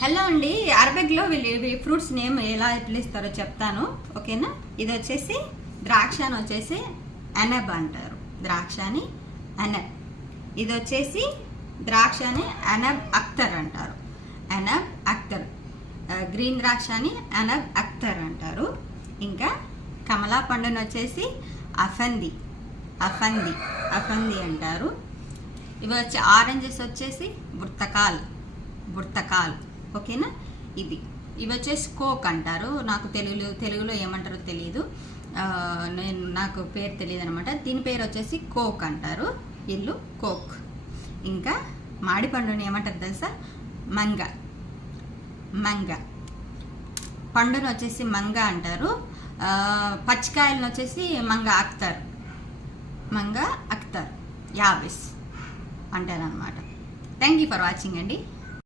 Hello అండి, అరబిక్లో వీళ్ళు fruits name ఎలా పిలుస్తారో చెప్తాను, ఓకేనా. ఇది వచ్చేసి ద్రాక్ష అని వచ్చేసి అనబ్ అంటారు, ద్రాక్షని అనబ్. ఇది వచ్చేసి ద్రాక్షని అనబ్ అఖ్తర్ అంటారు, అనబ్ అఖ్తర్. గ్రీన్ ద్రాక్షని అనబ్ అఖ్తర్ అంటారు. ఇంకా కమలా పండుని వచ్చేసి అఫంది అఫంది అఫంది అంటారు. ఇవి వచ్చి ఆరెంజెస్ వచ్చేసి బుర్తకాల్ బుర్తకాల్, ఓకేనా. ఇవి వచ్చేసి కోక్ అంటారు. నాకు తెలుగులో ఏమంటారో తెలియదు, నాకు పేరు తెలియదు అనమాట. దీని పేరు వచ్చేసి కోక్ అంటారు, ఇల్లు కోక్. ఇంకా మాడి పండుని ఏమంటారు తెలుసా? మంగ మంగ. పండును వచ్చేసి మంగ అంటారు. పచ్చికాయలను వచ్చేసి మంగ అఖ్తర్ మంగ అఖ్తర్ యాబిస్ అంటారు అనమాట. థ్యాంక్ యూ ఫర్ వాచింగ్ అండి.